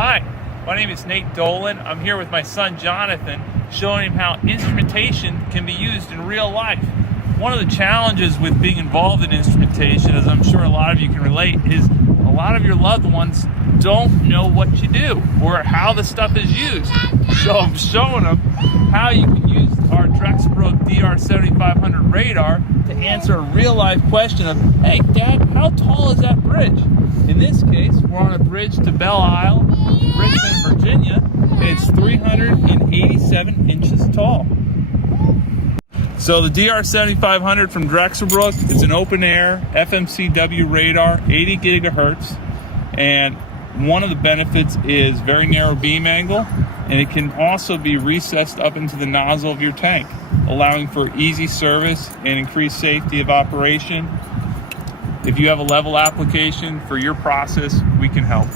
Hi, my name is Nate Dolan. I'm here with my son Jonathan, showing him how instrumentation can be used in real life. One of the challenges with being involved in instrumentation, as I'm sure a lot of you can relate, is a lot of your loved ones don't know what you do or how the stuff is used. So I'm showing them how you can use our Drexelbrook DR7500 radar to answer a real life question of, hey Dad, how tall is that bridge? In this case, we're on a bridge to Belle Isle, Richmond, Virginia, and it's 387 inches tall. So the DR7500 from Drexelbrook is an open air FMCW radar, 80 gigahertz, and one of the benefits is very narrow beam angle, and it can also be recessed up into the nozzle of your tank, allowing for easy service and increased safety of operation. If you have a level application for your process, we can help.